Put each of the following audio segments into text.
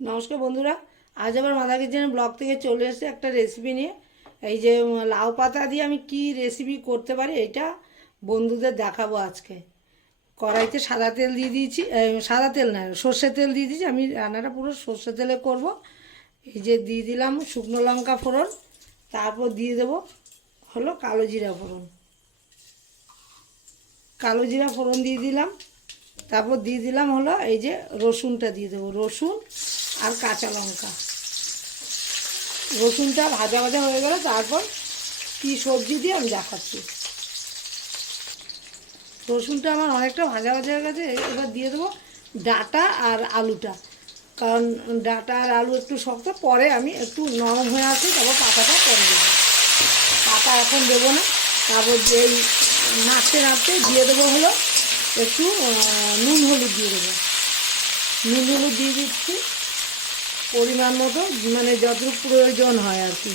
নমস্কার বন্ধুরা, আজ আবার মাদা কিচেনের ব্লগ থেকে চলে এসেছে একটা রেসিপি নিয়ে। এই যে লাউ পাতা দিয়ে আমি কি রেসিপি করতে পারি এটা বন্ধুদের দেখাবো আজকে। কড়াইতে সাদা তেল দিয়ে দিয়েছি সাদা তেল না সর্ষে তেল দিয়ে দিয়েছি। আমি রান্নাটা পুরো সর্ষে তেলে করব। এই যে দিয়ে দিলাম শুকনো লঙ্কা ফোড়ন, তারপর দিয়ে দেবো হলো কালো জিরা ফোড়ন। কালো জিরা ফোড়ন দিয়ে দিলাম, তারপর দিয়ে দিলাম হলো এই যে রসুনটা দিয়ে দেবো। রসুন আর কাঁচা লঙ্কা। রসুনটা ভাজা ভাজা হয়ে গেলে তারপর কি সবজি দিয়ে আমি দেখাচ্ছি। রসুনটা আমার অনেকটা ভাজা ভাজা হয়ে গেছে, এবার দিয়ে দেবো ডাটা আর আলুটা। কারণ ডাটা আর আলু একটু শক্ত, পরে আমি একটু নরম হয়ে আসি তারপর পাতাটা পরে দেবো। পাতা এখন দেবো না, তারপর এই নাড়তে নাড়তে দিয়ে দেবো হলো একটু নুন হলুদ দিয়ে দেবো। নুন হলুদ দিয়ে দিচ্ছি। পরিমাণ মতো মানে যতটুকু প্রয়োজন হয় আর কি।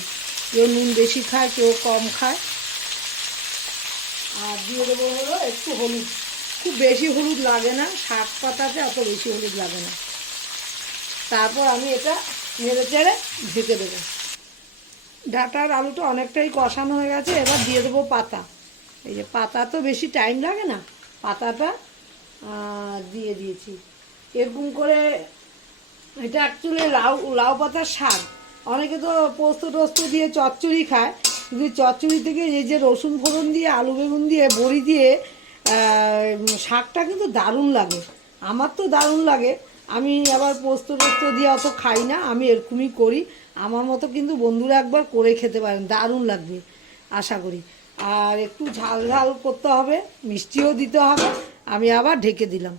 কেউ নুন বেশি খায়, কেউ কম খায়। আর দিয়ে দেবো হলো একটু হলুদ। খুব বেশি হলুদ লাগে না, শাক পাতাতে অত বেশি হলুদ লাগে না। তারপর আমি এটা নেড়ে চেড়ে ঢেকে দেবো। ডাটার আলুটা অনেকটাই কষানো হয়ে গেছে, এবার দিয়ে দেবো পাতা। এই যে পাতা তো বেশি টাইম লাগে না, পাতাটা দিয়ে দিয়েছি। এরকম করে এটা অ্যাকচুয়ালি লাউ লাউ পাতার শাক অনেকে তো পোস্ত টোস্ত দিয়ে চচ্চড়ি খায়, কিন্তু চচ্চড়ি থেকে এই যে রসুন ফোড়ন দিয়ে, আলু বেগুন দিয়ে, বড়ি দিয়ে শাকটা কিন্তু দারুণ লাগে। আমার তো দারুণ লাগে। আমি আবার পোস্ত টোস্ত দিয়ে অত খাই না, আমি এরকমই করি। আমার মতো কিন্তু বন্ধুরা একবার করে খেতে পারেন, দারুণ লাগবে, আশা করি। আর একটু ঝাল ঝাল করতে হবে, মিষ্টিও দিতে হবে, আমি আবার ঢেকে দিলাম।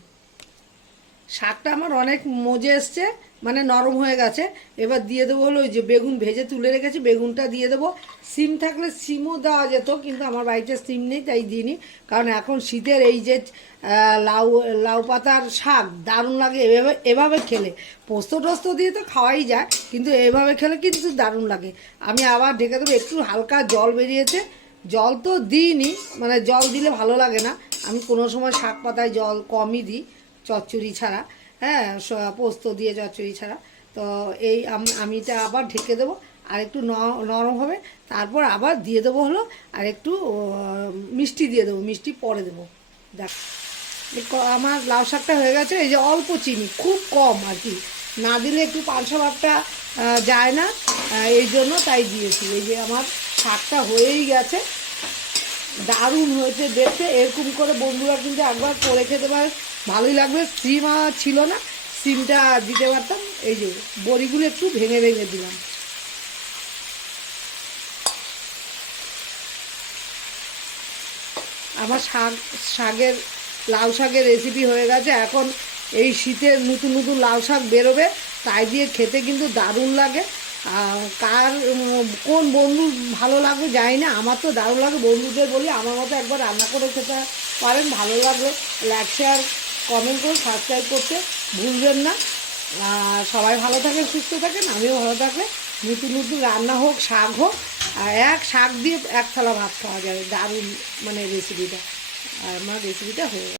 শাকটা আমার অনেক মজে এসছে মানে নরম হয়ে গেছে। এবার দিয়ে দেবো হলো ওই যে বেগুন ভেজে তুলে রেখেছি, বেগুনটা দিয়ে দেবো। সিম থাকলে সিমও দেওয়া যেত, কিন্তু আমার বাড়িতে সিম নেই, তাই দিইনি। কারণ এখন শীতের এই যে লাউ লাউ পাতার শাক দারুণ লাগে এভাবে এভাবে খেলে। পোস্ত টোস্ত দিয়ে তো খাওয়াই যায়, কিন্তু এভাবে খেলে কিন্তু দারুণ লাগে। আমি আবার ঢেকে দেবো, একটু হালকা জল বেরিয়েছে। জল তো দিইনি মানে জল দিলে ভালো লাগে না। আমি কোনো সময় শাক পাতায় জল কমই দিই। চচ্চড়ি ছাড়া হ্যাঁ পোস্ত দিয়ে চচ্চড়ি ছাড়া। তো এই আম- এটা আবার ঢেকে দেবো আর একটু নরম হবে, তারপর আবার দিয়ে দেবো হলো আর একটু মিষ্টি দিয়ে দেবো, মিষ্টি পরে দেবো। দেখ আমার লাউ শাকটা হয়ে গেছে, এই যে অল্প চিনি, খুব কম আর কি। না দিলে একটু পালসা ভাবটা যায় না এই জন্য তাই দিয়েছি। এই যে আমার শাকটা হয়েই গেছে দারুণ হয়েছে, দেখতে। এরকম করে বন্ধুরা কিন্তু একবার করে খেতে পারে। ভালোই লাগবে। সিম ছিল না। সিমটা দিতে পারতাম। এই যে, বড়িগুলো একটু ভেঙে ভেঙে দিলাম। আমার শাক, শাকের, লাউ শাকের রেসিপি হয়ে গেছে। এখন এই শীতের নতুন নতুন লাউ শাক বেরোবে। তাই দিয়ে খেতে কিন্তু দারুণ লাগে। কার কোন বন্ধু ভালো লাগবে জানি না, আমার তো দারুণ লাগে বন্ধুদের বলি, আমার মতো একবার রান্না করে খেতে পারেন, ভালো লাগবে। লাইক শেয়ার কমেন্ট করে সাবস্ক্রাইব করতে ভুলবেন না। সবাই ভালো থাকেন, সুস্থ থাকেন, আমিও ভালো থাকলে। নতুন নতুন রান্না হোক, শাক হোক, আর এক শাক দিয়ে এক থালা ভাত খাওয়া যাবে দারুণ মানে রেসিপিটা আমার রেসিপিটা হয়ে